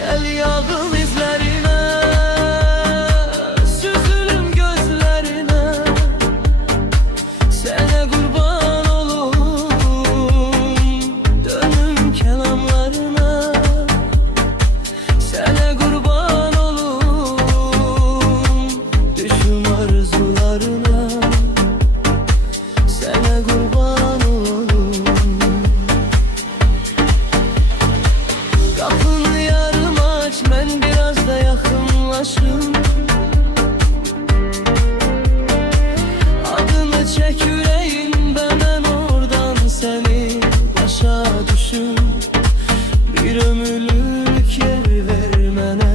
Gel yağım izlerine, süzülüm gözlerine. Sana kurban olurum dönüm kelamlarına. Sana kurban olurum düşüm arzularına. Sana kurban olurum. Kapını yarım aç, ben biraz da yakınlaşım. Adını çek yüreğimden, oradan seni başa düşüm. Bir ömürlük yer ver mənə,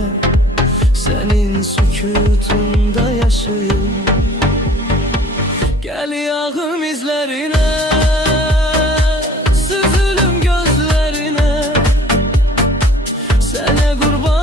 senin sükutunda yaşayım. Gel yağım izlerine, süzülüm gözlerine. Sana kurban